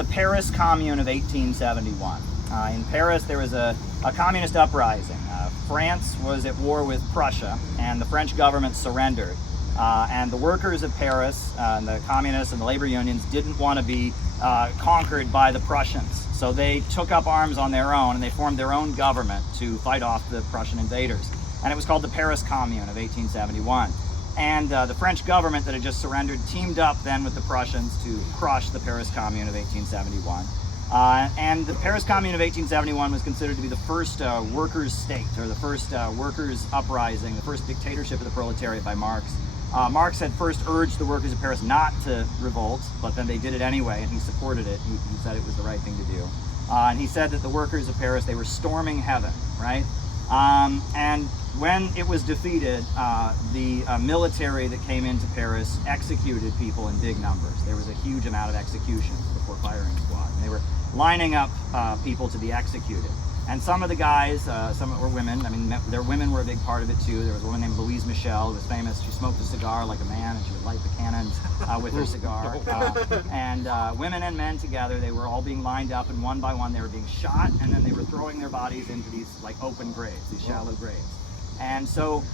the Paris Commune of 1871. In Paris, there was a communist uprising. France was at war with Prussia, and the French government surrendered. And the workers of Paris, and the communists and the labor unions, didn't want to be conquered by the Prussians. So they took up arms on their own, and they formed their own government to fight off the Prussian invaders. And it was called the Paris Commune of 1871. And the French government that had just surrendered teamed up then with the Prussians to crush the Paris Commune of 1871. And the Paris Commune of 1871 was considered to be the first workers' state, or the first workers' uprising, the first dictatorship of the proletariat by Marx. Marx had first urged the workers of Paris not to revolt, but then they did it anyway, and he supported it. He said it was the right thing to do. And he said that the workers of Paris, they were storming heaven, right? And when it was defeated, the military that came into Paris executed people in big numbers. There was a huge amount of executions before firing squad. And they were lining up people to be executed. And some of the guys, some were women. I mean, their women were a big part of it too. There was a woman named Louise Michel who was famous. She smoked a cigar like a man, and she would light the cannons with her cigar. And women and men together, they were all being lined up, and one by one they were being shot, and then they were throwing their bodies into these like open graves, these shallow graves. And so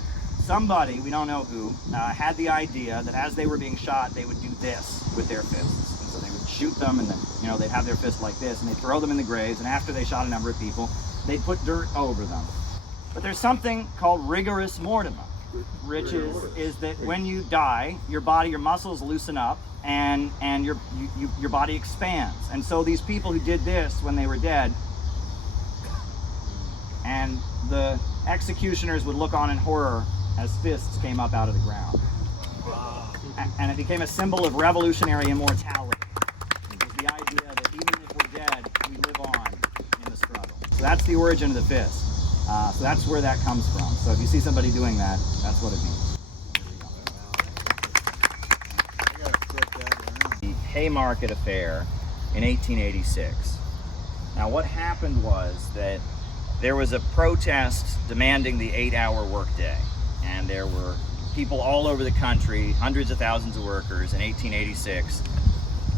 somebody, we don't know who, had the idea that as they were being shot, they would do this with their fists. And so they would shoot them, and then, you know, they'd have their fist like this, and they'd throw them in the graves, and after they shot a number of people, they'd put dirt over them. But there's something called rigorous mortem, which is that when you die, your body, your muscles loosen up, and your body expands. And so these people who did this when they were dead, and the executioners would look on in horror as fists came up out of the ground. And it became a symbol of revolutionary immortality. It was the idea that even if we're dead, we live on in the struggle. So that's the origin of the fist. So that's where that comes from. So if you see somebody doing that, that's what it means. The Haymarket Affair in 1886. Now what happened was that there was a protest demanding the 8-hour workday, and there were people all over the country, hundreds of thousands of workers in 1886,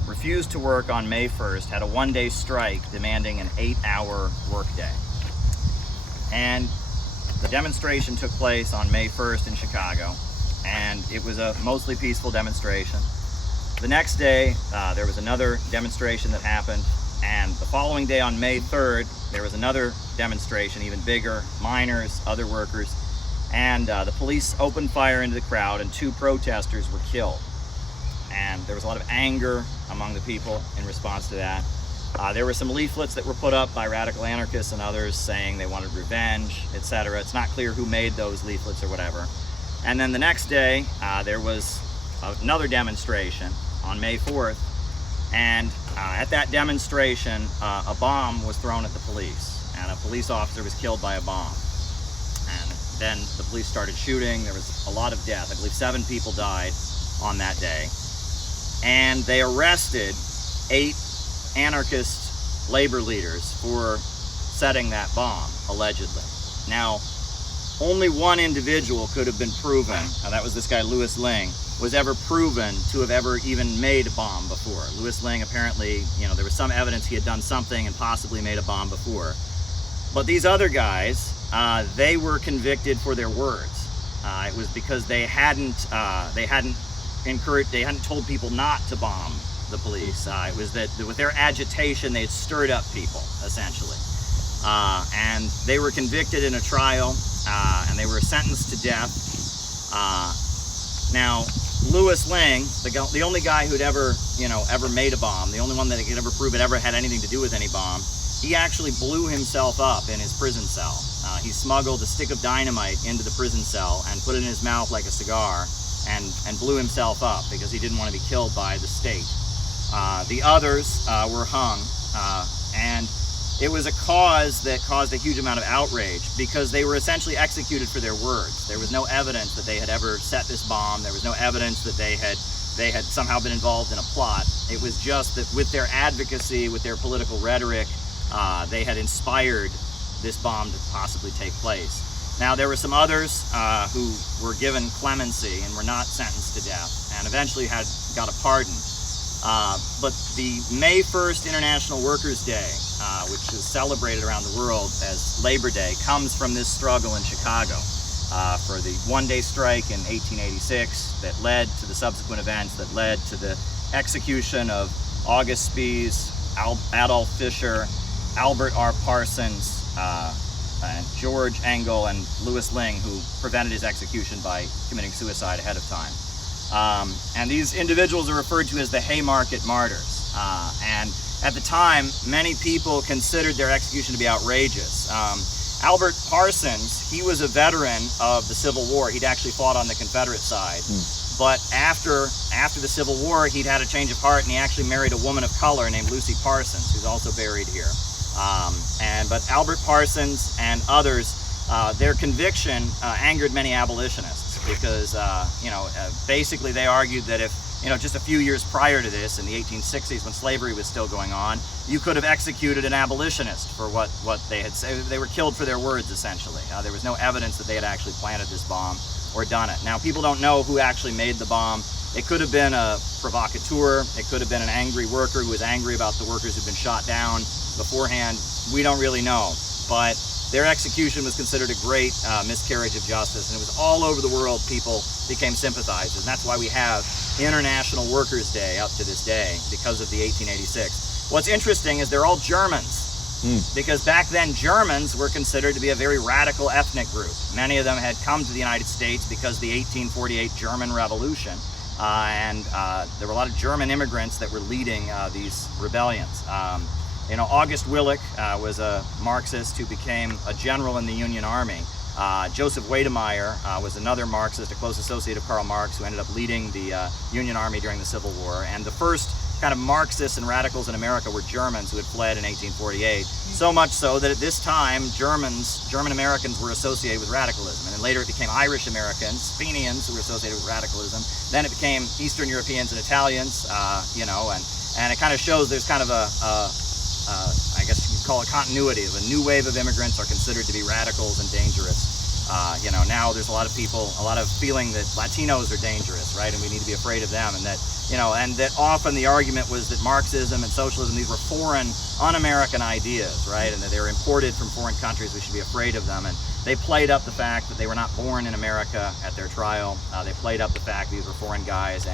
refused to work on May 1st, had a one-day strike demanding an 8-hour workday. And the demonstration took place on May 1st in Chicago, and it was a mostly peaceful demonstration. The next day, there was another demonstration that happened, and the following day on May 3rd, there was another demonstration, even bigger, miners, other workers, and the police opened fire into the crowd, and 2 protesters were killed. And there was a lot of anger among the people in response to that. There were some leaflets that were put up by radical anarchists and others saying they wanted revenge, etc. It's not clear who made those leaflets or whatever. And then the next day, there was another demonstration on May 4th, and at that demonstration, a bomb was thrown at the police, and a police officer was killed by a bomb. And then the police started shooting. There was a lot of death. I believe 7 people died on that day. And they arrested 8 anarchist labor leaders for setting that bomb, allegedly. Now, only one individual could have been proven, and that was this guy Louis Ling, was ever proven to have ever even made a bomb before. Louis Ling apparently, there was some evidence he had done something and possibly made a bomb before. But these other guys, they were convicted for their words. It was because they hadn't told people not to bomb the police. It was that with their agitation, they had stirred up people, essentially. And they were convicted in a trial, and they were sentenced to death. Now, Louis Ling, the only guy who'd ever made a bomb, the only one that could ever prove it ever had anything to do with any bomb, he actually blew himself up in his prison cell. He smuggled a stick of dynamite into the prison cell and put it in his mouth like a cigar and blew himself up because he didn't want to be killed by the state. The others were hung, and it was a cause that caused a huge amount of outrage because they were essentially executed for their words. There was no evidence that they had ever set this bomb. There was no evidence that they had somehow been involved in a plot. It was just that with their advocacy, with their political rhetoric, they had inspired this bomb to possibly take place. Now, there were some others who were given clemency and were not sentenced to death and eventually got a pardon. But the May 1st International Workers' Day, which is celebrated around the world as Labor Day, comes from this struggle in Chicago for the one-day strike in 1886 that led to the subsequent events that led to the execution of August Spies, Adolf Fischer, Albert R. Parsons, and George Engel, and Louis Ling, who prevented his execution by committing suicide ahead of time. And these individuals are referred to as the Haymarket Martyrs. And at the time, many people considered their execution to be outrageous. Albert Parsons, he was a veteran of the Civil War. He'd actually fought on the Confederate side. But after the Civil War, he'd had a change of heart, and he actually married a woman of color named Lucy Parsons, who's also buried here. But Albert Parsons and others, their conviction angered many abolitionists because, basically they argued that if, just a few years prior to this, in the 1860s, when slavery was still going on, you could have executed an abolitionist for what they had said. They were killed for their words, essentially. There was no evidence that they had actually planted this bomb or done it. Now, people don't know who actually made the bomb. It could have been a provocateur. It could have been an angry worker who was angry about the workers who'd been shot down beforehand. We don't really know. But their execution was considered a great miscarriage of justice, and it was all over the world. People became sympathizers, and that's why we have International Workers' Day up to this day, because of the 1886. What's interesting is they're all Germans, because back then Germans were considered to be a very radical ethnic group. Many of them had come to the United States because of the 1848 German Revolution, and there were a lot of German immigrants that were leading these rebellions. August Willich was a Marxist who became a general in the Union Army. Joseph Wedemeyer was another Marxist, a close associate of Karl Marx, who ended up leading the Union Army during the Civil War. And the first kind of Marxists and radicals in America were Germans who had fled in 1848. So much so that at this time, German Americans were associated with radicalism. And then later it became Irish Americans, Fenians, who were associated with radicalism. Then it became Eastern Europeans and Italians, and it kind of shows there's kind of I guess you could call it continuity of a new wave of immigrants are considered to be radicals and dangerous. Now there's a lot of feeling that Latinos are dangerous, right? And we need to be afraid of them. And that often the argument was that Marxism and socialism, these were foreign, un-American ideas, right? And that they were imported from foreign countries, we should be afraid of them. And they played up the fact that they were not born in America at their trial. They played up the fact these were foreign guys,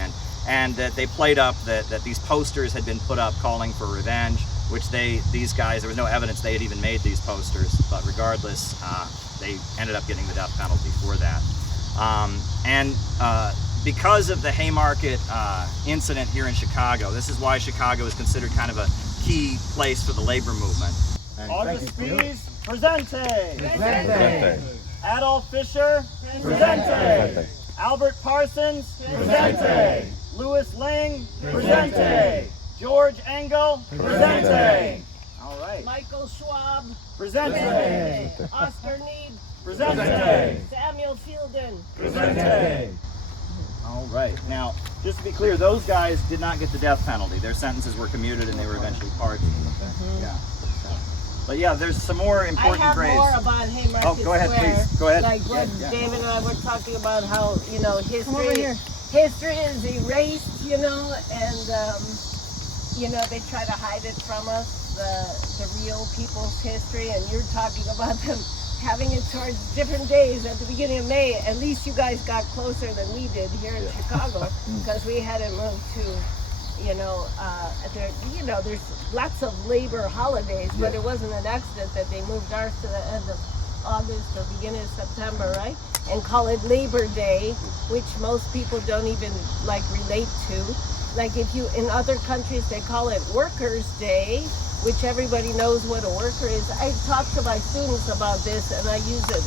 and that they played up that these posters had been put up calling for revenge, which these guys, there was no evidence they had even made these posters, but regardless, they ended up getting the death penalty for that. Because of the Haymarket incident here in Chicago, this is why Chicago is considered kind of a key place for the labor movement. August Spies, presente! Presente! Adolf Fischer, presente! Albert Parsons, presente! Louis Ling, presente! George Engel, presente! All right. Michael Schwab, presente! Oscar Need, Presente! Samuel Fielden, Presente! All right. Now, just to be clear, those guys did not get the death penalty. Their sentences were commuted and they were eventually pardoned. Yeah. But yeah, there's some more important I have grades. more about Haymarket Oh, go ahead, Square. please. Go ahead. Like what Yeah. David and I were talking about, how here. history is erased, and they try to hide it from us, the real people's history, and you're talking about them having it towards different days at the beginning of May. At least you guys got closer than we did here in Chicago, because we had to move to, there's lots of labor holidays, but it wasn't an accident that they moved ours to the end of August or beginning of September, right? And call it Labor Day, which most people don't even relate to. Like in other countries, they call it Workers' Day, which everybody knows what a worker is. I talk to my students about this, and I use it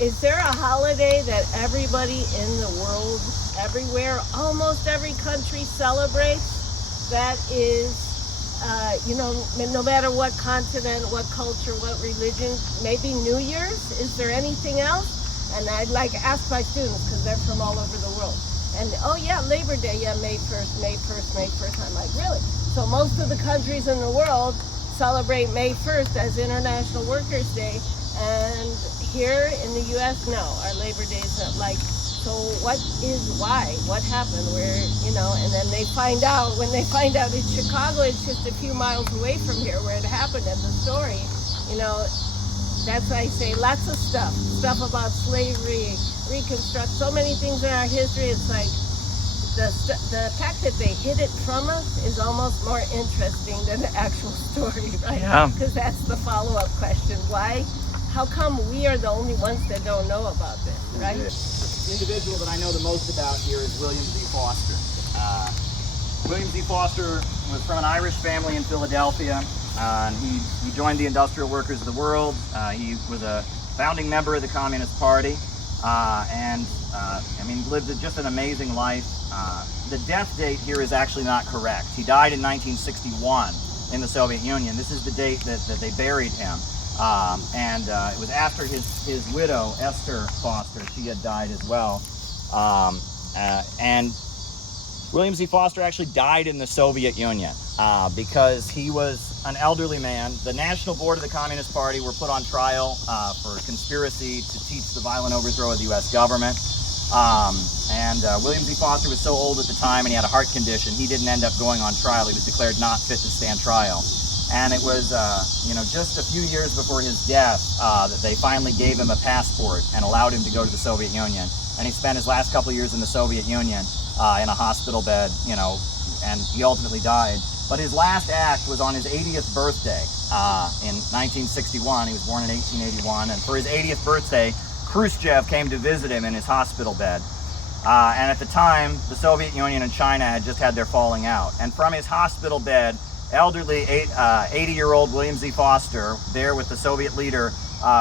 is there a holiday that everybody in the world, everywhere, almost every country celebrates that is, no matter what continent, what culture, what religion, maybe New Year's? Is there anything else? And I'd ask my students, because they're from all over the world. And, oh yeah, Labor Day, yeah, May 1st, May 1st, May 1st. I'm like, really? So most of the countries in the world celebrate May 1st as International Workers' Day. And here in the U.S., no, our Labor Day is not So what is why? What happened? Where, you know, and then they find out, when they find out it's Chicago, it's just a few miles away from here where it happened in the story, you know, that's why I say lots of stuff about slavery, reconstruct, so many things in our history. It's like the fact that they hid it from us is almost more interesting than the actual story, right? Yeah. Because that's the follow-up question. Why? How come we are the only ones that don't know about this, right? The individual that I know the most about here is William Z. Foster. William Z. Foster was from an Irish family in Philadelphia. And he joined the Industrial Workers of the World. He was a founding member of the Communist Party, and lived just an amazing life. The death date here is actually not correct. He died in 1961 in the Soviet Union. This is the date that they buried him, and it was after his widow, Esther Foster. She had died as well, and William Z. Foster actually died in the Soviet Union because he was an elderly man. The National Board of the Communist Party were put on trial for conspiracy to teach the violent overthrow of the U.S. government. William Z. Foster was so old at the time and he had a heart condition, he didn't end up going on trial. He was declared not fit to stand trial. And it was, just a few years before his death that they finally gave him a passport and allowed him to go to the Soviet Union. And he spent his last couple of years in the Soviet Union in a hospital bed, and he ultimately died. But his last act was on his 80th birthday in 1961. He was born in 1881. And for his 80th birthday, Khrushchev came to visit him in his hospital bed. And at the time, the Soviet Union and China had just had their falling out. And from his hospital bed, elderly 80-year-old William Z. Foster, there with the Soviet leader,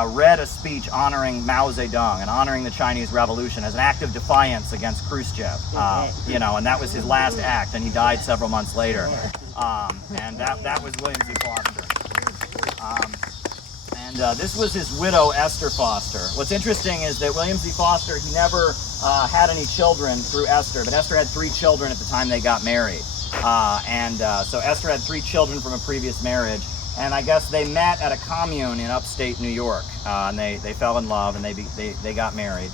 read a speech honoring Mao Zedong and honoring the Chinese Revolution as an act of defiance against Khrushchev. And that was his last act, and he died several months later. And that was William Z. Foster. This was his widow, Esther Foster. What's interesting is that William Z. Foster, he never had any children through Esther, but Esther had 3 children at the time they got married. So Esther had 3 children from a previous marriage, and I guess they met at a commune in upstate New York, and they fell in love, and they got married.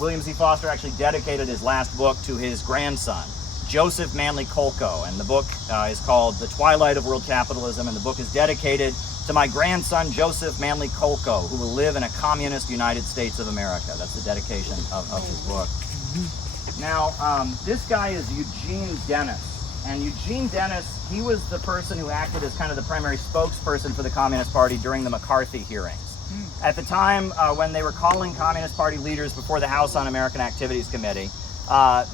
William Z. Foster actually dedicated his last book to his grandson, Joseph Manley Kolko, and the book is called The Twilight of World Capitalism, and the book is dedicated to my grandson, Joseph Manley Kolko, who will live in a communist United States of America. That's the dedication of his book. Now, this guy is Eugene Dennis, and Eugene Dennis, he was the person who acted as kind of the primary spokesperson for the Communist Party during the McCarthy hearings. At the time when they were calling Communist Party leaders before the House Un-American Activities Committee,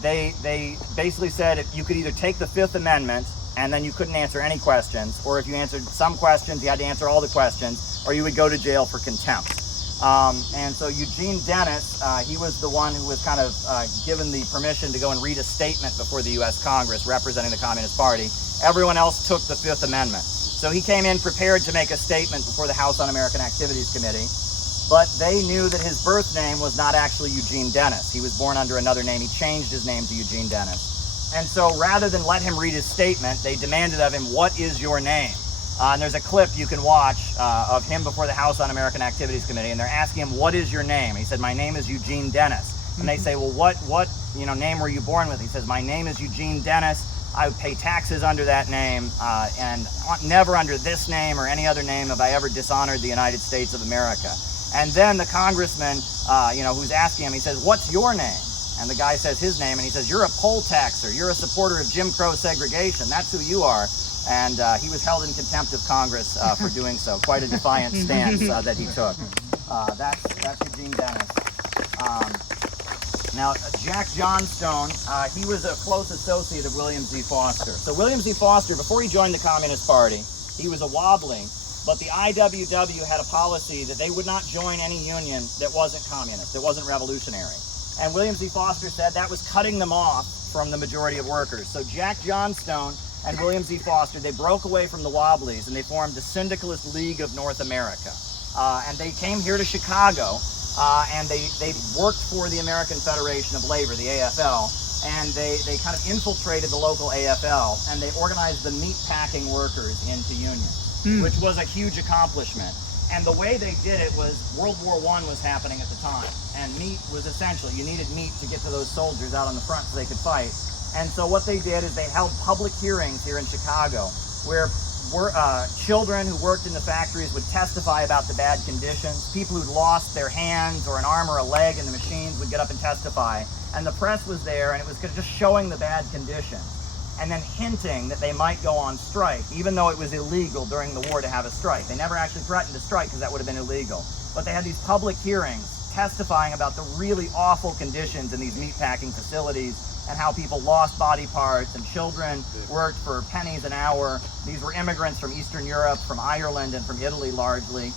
they basically said if you could either take the Fifth Amendment and then you couldn't answer any questions, or if you answered some questions, you had to answer all the questions, or you would go to jail for contempt. And so Eugene Dennis, he was the one who was kind of given the permission to go and read a statement before the U.S. Congress representing the Communist Party. Everyone else took the Fifth Amendment. So he came in prepared to make a statement before the House Un-American Activities Committee, but they knew that his birth name was not actually Eugene Dennis. He was born under another name. He changed his name to Eugene Dennis. And so rather than let him read his statement, they demanded of him, "What is your name?" And there's a clip you can watch of him before the House Un-American Activities Committee, and they're asking him, "What is your name?" He said, "My name is Eugene Dennis." And they say, "Well, what name were you born with?" He says, "My name is Eugene Dennis. I would pay taxes under that name, and never under this name or any other name have I ever dishonored the United States of America." And then the congressman, who's asking him, he says, "What's your name?" And the guy says his name, and he says, "You're a poll taxer. You're a supporter of Jim Crow segregation. That's who you are." And he was held in contempt of Congress for doing so. Quite a defiant stance that he took. That's Eugene Dennis. Now, Jack Johnstone, he was a close associate of William Z. Foster. So William Z. Foster, before he joined the Communist Party, he was a wobbly, but the IWW had a policy that they would not join any union that wasn't communist, that wasn't revolutionary. And William Z. Foster said that was cutting them off from the majority of workers. So Jack Johnstone and William Z. Foster, they broke away from the Wobblies and they formed the Syndicalist League of North America. And they came here to Chicago and they worked for the American Federation of Labor, the AFL, and they kind of infiltrated the local AFL and they organized the meat packing workers into unions, which was a huge accomplishment. And the way they did it was World War I was happening at the time, and meat was essential. You needed meat to get to those soldiers out on the front so they could fight. And so what they did is they held public hearings here in Chicago where children who worked in the factories would testify about the bad conditions. People who'd lost their hands or an arm or a leg in the machines would get up and testify. And the press was there, and it was just showing the bad conditions and then hinting that they might go on strike, even though it was illegal during the war to have a strike. They never actually threatened to strike because that would have been illegal. But they had these public hearings testifying about the really awful conditions in these meatpacking facilities and how people lost body parts and children worked for pennies an hour. These were immigrants from Eastern Europe, from Ireland, and from Italy largely.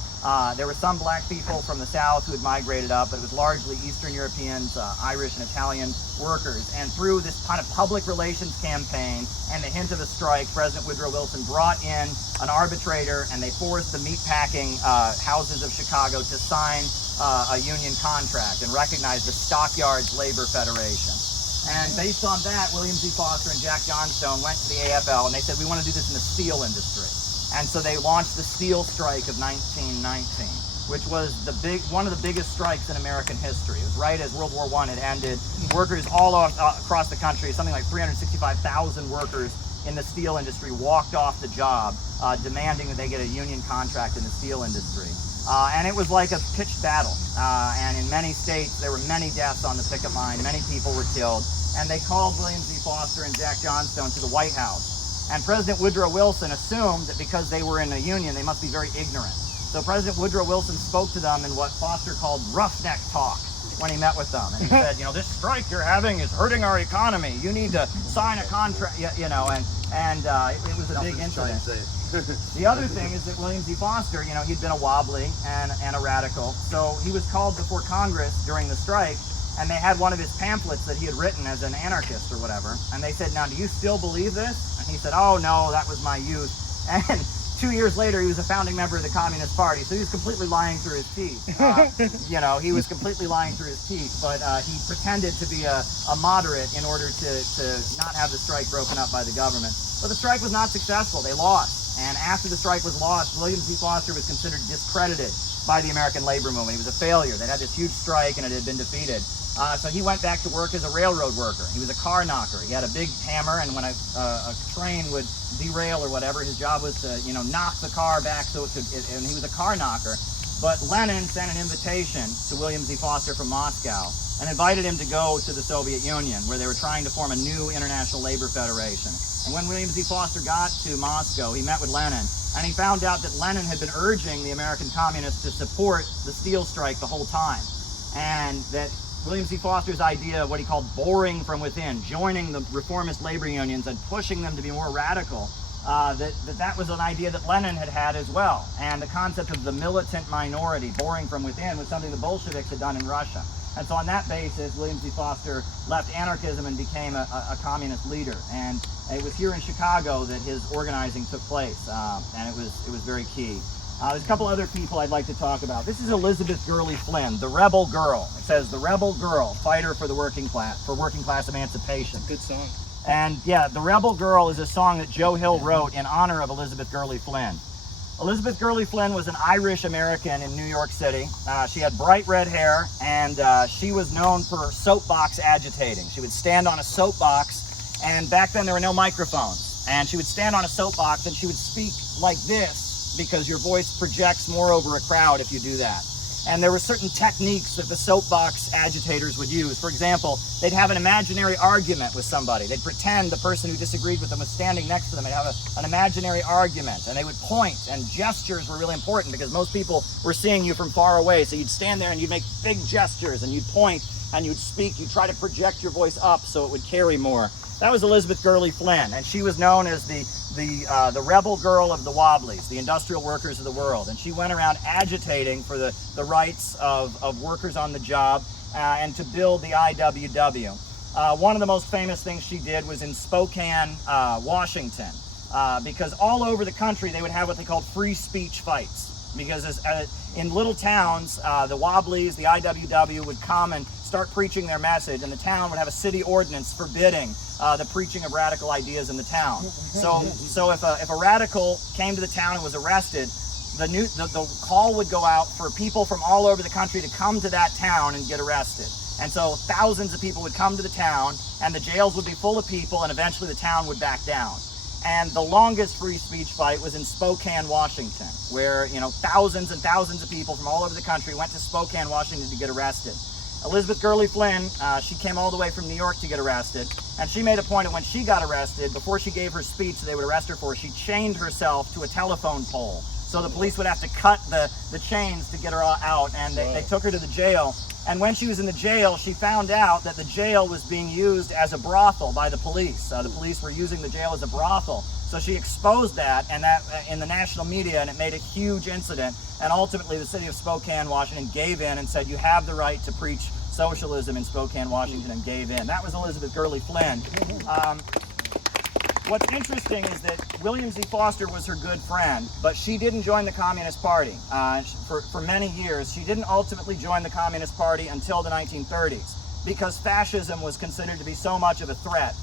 There were some black people from the South who had migrated up, but it was largely Eastern Europeans, Irish and Italian workers. And through this kind of public relations campaign and the hint of a strike, President Woodrow Wilson brought in an arbitrator, and they forced the meatpacking houses of Chicago to sign a union contract and recognize the Stockyards Labor Federation. And based on that, William Z. Foster and Jack Johnstone went to the AFL, and they said, we want to do this in the steel industry. And so they launched the steel strike of 1919, which was one of the biggest strikes in American history. It was right as World War I had ended. Workers all across the country, something like 365,000 workers in the steel industry walked off the job, demanding that they get a union contract in the steel industry. And it was like a pitched battle. And in many states, there were many deaths on the picket line. Many people were killed. And they called William Z. Foster and Jack Johnstone to the White House. And President Woodrow Wilson assumed that because they were in a union, they must be very ignorant. So President Woodrow Wilson spoke to them in what Foster called roughneck talk when he met with them. And he said, this strike you're having is hurting our economy. You need to sign a contract, and it was a big incident. The other thing is that William Z. Foster, he'd been a wobbly and a radical. So he was called before Congress during the strike, and they had one of his pamphlets that he had written as an anarchist or whatever. And they said, now, do you still believe this? And he said, oh, no, that was my youth. And 2 years later, he was a founding member of the Communist Party, so he was completely lying through his teeth. He was completely lying through his teeth, but he pretended to be a moderate in order to not have the strike broken up by the government. But the strike was not successful. They lost. And after the strike was lost, William Z. Foster was considered discredited by the American labor movement. He was a failure. They had this huge strike, and it had been defeated. So he went back to work as a railroad worker. He was a car knocker. He had a big hammer, and when a train would derail or whatever, his job was to, knock the car back so it could, and he was a car knocker. But Lenin sent an invitation to William Z. Foster from Moscow and invited him to go to the Soviet Union, where they were trying to form a new international labor federation. And when William Z. Foster got to Moscow, he met with Lenin, and he found out that Lenin had been urging the American communists to support the steel strike the whole time, and that William Z. Foster's idea of what he called boring from within, joining the reformist labor unions and pushing them to be more radical, that was an idea that Lenin had as well. And the concept of the militant minority, boring from within, was something the Bolsheviks had done in Russia. And so on that basis, William Z. Foster left anarchism and became a communist leader. And it was here in Chicago that his organizing took place, and it was very key. There's a couple other people I'd like to talk about. This is Elizabeth Gurley Flynn, the Rebel Girl. It says, the Rebel Girl, fighter for the working class emancipation. Good song. And yeah, the Rebel Girl is a song that Joe Hill wrote in honor of Elizabeth Gurley Flynn. Elizabeth Gurley Flynn was an Irish American in New York City. She had bright red hair, and she was known for soapbox agitating. She would stand on a soapbox, and back then there were no microphones. And she would stand on a soapbox and she would speak like this, because your voice projects more over a crowd if you do that. And there were certain techniques that the soapbox agitators would use. For example, they'd have an imaginary argument with somebody. They'd pretend the person who disagreed with them was standing next to them. They'd have an imaginary argument, and they would point, and gestures were really important because most people were seeing you from far away. So you'd stand there and you'd make big gestures, and you'd point, and you'd speak. You'd try to project your voice up so it would carry more. That was Elizabeth Gurley Flynn, and she was known as the rebel girl of the Wobblies, the industrial workers of the world. And she went around agitating for the rights of workers on the job and to build the IWW. One of the most famous things she did was in Spokane, Washington, because all over the country they would have what they called free speech fights. Because in little towns, the Wobblies, the IWW would come and start preaching their message, and the town would have a city ordinance forbidding the preaching of radical ideas in the town. So if a radical came to the town and was arrested, the call would go out for people from all over the country to come to that town and get arrested. And so thousands of people would come to the town, and the jails would be full of people, and eventually the town would back down. And the longest free speech fight was in Spokane, Washington, where thousands and thousands of people from all over the country went to Spokane, Washington to get arrested. Elizabeth Gurley Flynn, she came all the way from New York to get arrested, and she made a point of when she got arrested, before she gave her speech they would arrest her for, she chained herself to a telephone pole. So the police would have to cut the chains to get her out, and they took her to the jail. And when she was in the jail, she found out that the jail was being used as a brothel by the police. The police were using the jail as a brothel. So she exposed that, and that in the national media, and it made a huge incident. And ultimately, the city of Spokane, Washington, gave in and said, you have the right to preach socialism in Spokane, Washington, and gave in. That was Elizabeth Gurley Flynn. What's interesting is that William Z. Foster was her good friend, but she didn't join the Communist Party for many years. She didn't ultimately join the Communist Party until the 1930s because fascism was considered to be so much of a threat.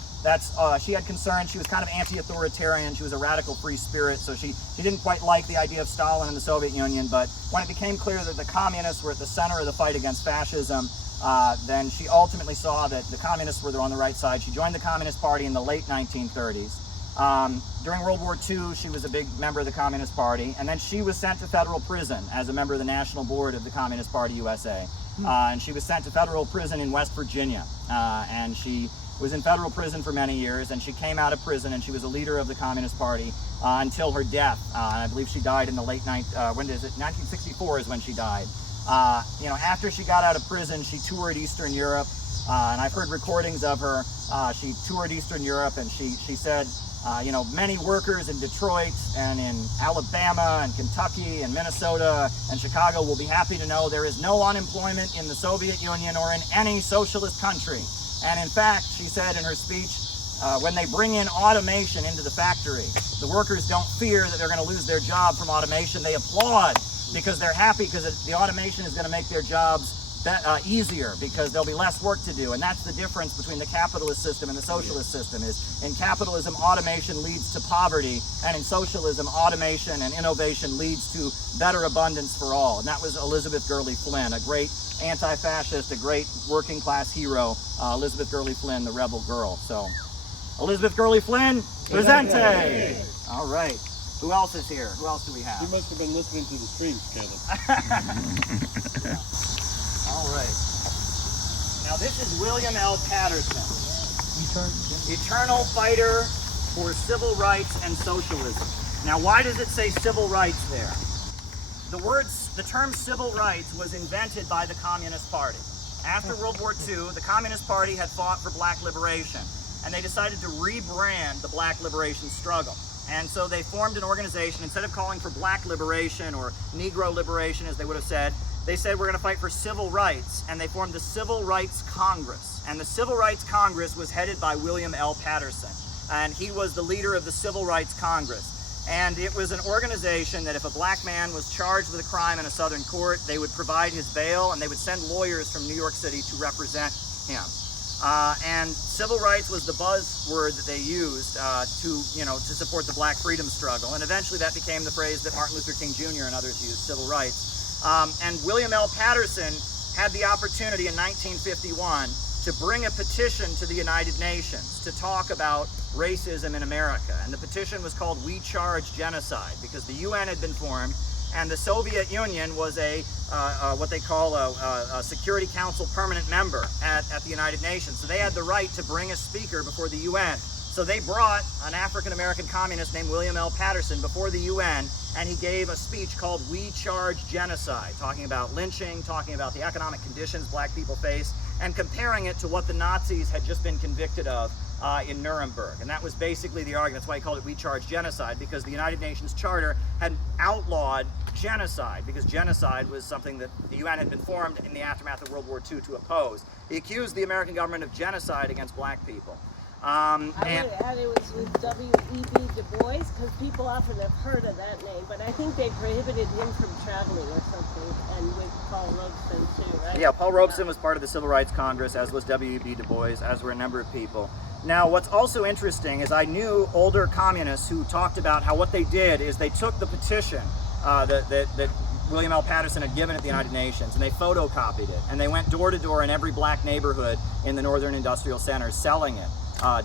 She had concerns. She was kind of anti-authoritarian. She was a radical free spirit, so she didn't quite like the idea of Stalin and the Soviet Union. But when it became clear that the communists were at the center of the fight against fascism, then she ultimately saw that the communists were on the right side. She joined the Communist Party in the late 1930s. During World War II, she was a big member of the Communist Party, and then she was sent to federal prison as a member of the National Board of the Communist Party USA. And she was sent to federal prison in West Virginia, and she was in federal prison for many years, and she came out of prison, and she was a leader of the Communist Party until her death. I believe she died in the late 1964 is when she died. After she got out of prison, she toured Eastern Europe, and I've heard recordings of her. She toured Eastern Europe, and she said, many workers in Detroit and in Alabama and Kentucky and Minnesota and Chicago will be happy to know there is no unemployment in the Soviet Union or in any socialist country. And in fact, she said in her speech, when they bring in automation into the factory, the workers don't fear that they're going to lose their job from automation. They applaud because they're happy because the automation is going to make their jobs easier because there'll be less work to do. And that's the difference between the capitalist system and the socialist system is in capitalism, automation leads to poverty, and in socialism, automation and innovation leads to better abundance for all. And that was Elizabeth Gurley Flynn, a great anti-fascist, a great working class hero, Elizabeth Gurley Flynn, the rebel girl. So, Elizabeth Gurley Flynn, presente! All right. Who else is here? Who else do we have? You must have been listening to the streams, Kevin. Yeah. All right. Now this is William L. Patterson, eternal fighter for civil rights and socialism. Now why does it say civil rights there? The term civil rights was invented by the Communist Party. After World War II, the Communist Party had fought for black liberation, and they decided to rebrand the black liberation struggle. And so they formed an organization. Instead of calling for black liberation or Negro liberation, as they would have said, they said we're going to fight for civil rights, and they formed the Civil Rights Congress. And the Civil Rights Congress was headed by William L. Patterson, and he was the leader of the Civil Rights Congress. And it was an organization that if a black man was charged with a crime in a southern court, they would provide his bail, and they would send lawyers from New York City to represent him. And civil rights was the buzzword that they used to support the black freedom struggle. And eventually that became the phrase that Martin Luther King Jr. and others used, civil rights. And William L. Patterson had the opportunity in 1951 to bring a petition to the United Nations to talk about racism in America. And the petition was called We Charge Genocide, because the UN had been formed, and the Soviet Union was what they call a Security Council permanent member at the United Nations. So they had the right to bring a speaker before the UN. So they brought an African-American communist named William L. Patterson before the UN, and he gave a speech called We Charge Genocide, talking about lynching, talking about the economic conditions black people face, and comparing it to what the Nazis had just been convicted of in Nuremberg. And that was basically the argument. That's why he called it We Charge Genocide, because the United Nations Charter had outlawed genocide, because genocide was something that the UN had been formed in the aftermath of World War II to oppose. He accused the American government of genocide against black people. And it was with W.E.B. Du Bois, because people often have heard of that name, but I think they prohibited him from traveling or something, and with Paul Robeson too, right? Yeah, Paul Robeson was part of the Civil Rights Congress, as was W.E.B. Du Bois, as were a number of people. Now, what's also interesting is I knew older communists who talked about how what they did is they took the petition that William L. Patterson had given at the United Nations, and they photocopied it, and they went door to door in every black neighborhood in the northern industrial centers, selling it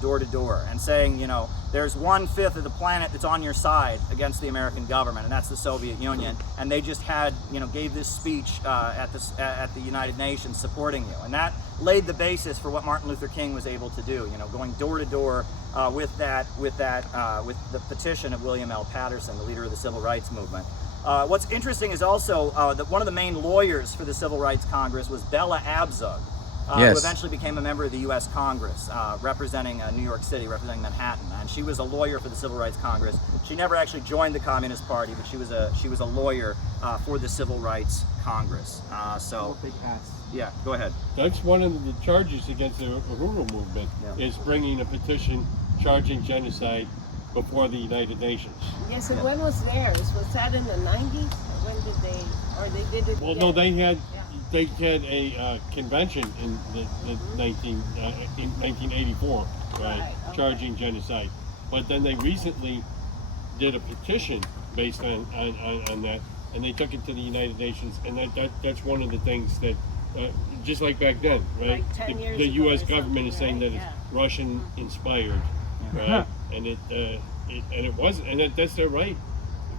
door to door, and saying, you know, there's 1/5 of the planet that's on your side against the American government, and that's the Soviet Union. And they just had, you know, gave this speech at the United Nations supporting you, and that laid the basis for what Martin Luther King was able to do. You know, going door to door with the petition of William L. Patterson, the leader of the Civil Rights Movement. What's interesting is also that one of the main lawyers for the Civil Rights Congress was Bella Abzug, who eventually became a member of the U.S. Congress, representing New York City, representing Manhattan. And she was a lawyer for the Civil Rights Congress. She never actually joined the Communist Party, but she was a lawyer for the Civil Rights Congress. Yeah, go ahead. That's one of the charges against the Uhuru movement, is bringing a petition charging genocide before the United Nations. Yes, and when was theirs? Was that in the 90s? Or when did they did it? Well, no, they had a convention in the 1984, charging genocide. But then they recently did a petition based on that, and they took it to the United Nations. And that's one of the things that, just like back then, right? Like 10 years the ago U.S. or government is saying something, that right? it's Russian inspired, right? And it wasn't, and that's their right.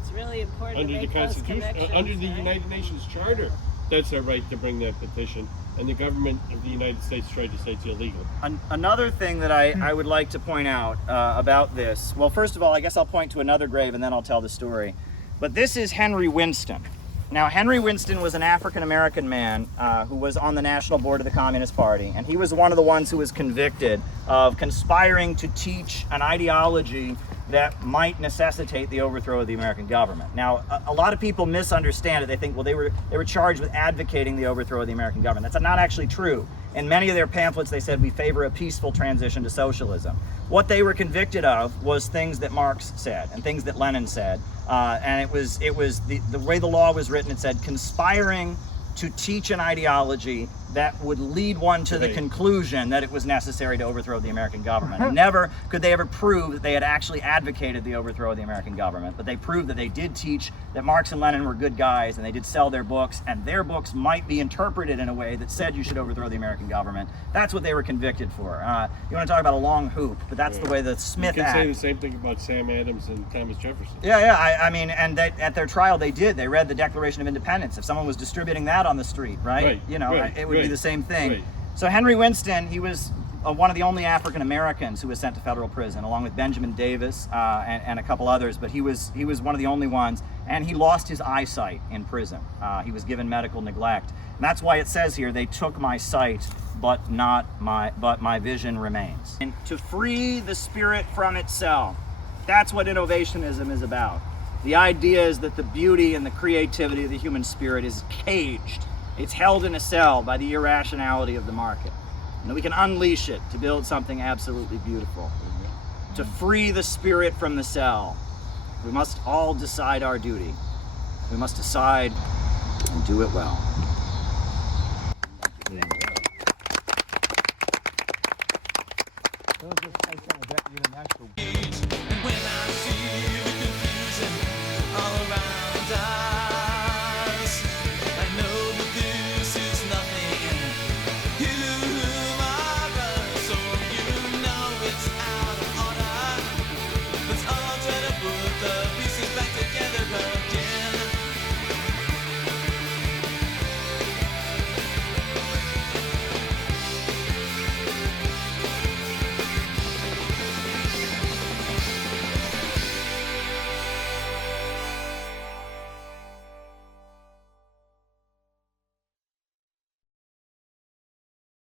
It's really important Under to the make those Constitution, connections, under the right? United Nations Charter, that's their right to bring that petition. And the government of the United States tried to say it's illegal. Another thing that I would like to point out about this, well, first of all, I guess I'll point to another grave and then I'll tell the story. But this is Henry Winston. Now, Henry Winston was an African-American man who was on the national board of the Communist Party, and he was one of the ones who was convicted of conspiring to teach an ideology that might necessitate the overthrow of the American government. Now, a lot of people misunderstand it. They think, well, they were charged with advocating the overthrow of the American government. That's not actually true. In many of their pamphlets, they said, we favor a peaceful transition to socialism. What they were convicted of was things that Marx said and things that Lenin said. And it was the way the law was written, it said conspiring to teach an ideology that would lead one to the conclusion that it was necessary to overthrow the American government. And never could they ever prove that they had actually advocated the overthrow of the American government, but they proved that they did teach that Marx and Lenin were good guys, and they did sell their books, and their books might be interpreted in a way that said you should overthrow the American government. That's what they were convicted for. You want to talk about a long hoop, but that's the way the Smith You can Act. say the same thing about Sam Adams and Thomas Jefferson. Yeah, I mean, and at their trial they did. They read the Declaration of Independence. If someone was distributing that on the street, right? You know, it would be the same thing. Right. So Henry Winston, he was one of the only African Americans who was sent to federal prison, along with Benjamin Davis and a couple others. But he was one of the only ones, and he lost his eyesight in prison. He was given medical neglect, and that's why it says here, "They took my sight, but my vision remains." And to free the spirit from itself, that's what innovationism is about. The idea is that the beauty and the creativity of the human spirit is caged. It's held in a cell by the irrationality of the market. And we can unleash it to build something absolutely beautiful. To free the spirit from the cell, we must all decide our duty. We must decide and do it well.